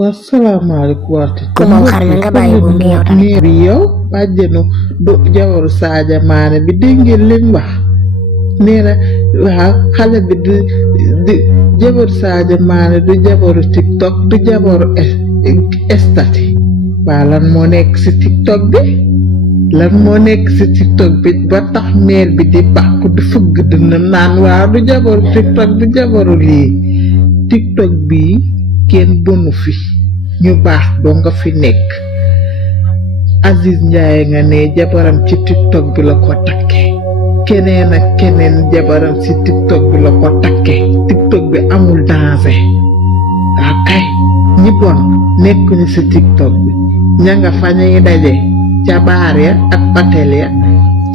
Wassalamualaikum warahmatullahi ku moom xar na nga bàyyi bu bi yow tamit bi yow bàjjenu du jawaru Sadio Mané bi dégg ngeen lim wax nee na waaw xale bi di jabaru Sadio Mané du jabaru TikTok du jabaru estati waa lan moo nekk si TikTok bi lan moo nekk si TikTok bi ba tax mère bi di bàkku di fëgg dina naan waaw du jabaru TikTok du jabaru lii TikTok bi kenn bonu fi ñu baax doo nga fi nekk Aziz Ndiaye nga ne jabaram ci TikTok bi la ko takke keneen ak keneen jabaram ci TikTok bi la ko takke TikTok bi amul danger waa kay ñi bon nekkuñu ci TikTok bi ña nga fa ñuy daje ca baar ya ak hôtel ya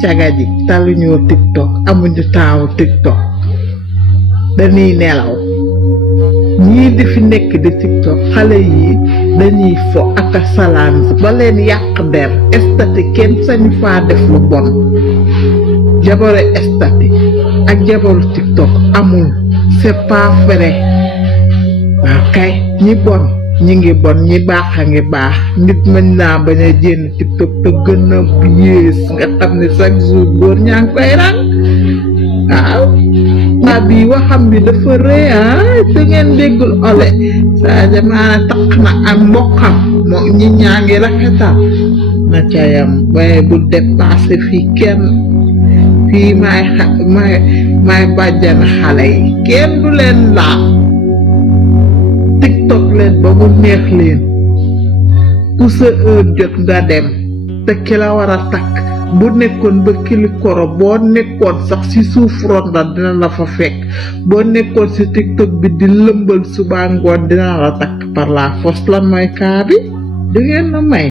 caga ji taluñoo TikTok amuñu taawu TikTok dañuy nelaw ñii di fi nekk di TikTok xale yi dañuy fo ak a salaan ba leen yàq der estati kenn sañu faa def lu bon jabaru estati ak jabaru TikTok amul c'est pas vrai waaw kay ñi bon ñi ngi bon ñi baax a ngi baax nit mën naa bañ a jénn TikTok te gën a yées nga xam ne chaque jour góor ñaa ngi koy rang waaw waa bi waxam bi dafa rëy te ngeen déggul ole Sadio Mané takk na ak mbokkam moo ñi ñaa ngi rafetal na cayam waaye bu dépassé fii kenn fii maay bàjjan xale yi kenn du leen laal TikTok leen ba mu neex leen ku sa heure jot nga dem te ki la war a takk bu nekkoon ba kili koro boo nekkoon sax ci suuf ronda dina la fa fekk boo nekkoon ci TikTok bi di lëmbal suba ngoon dina la takk par la force lan mooy kaa bi du ngeen na may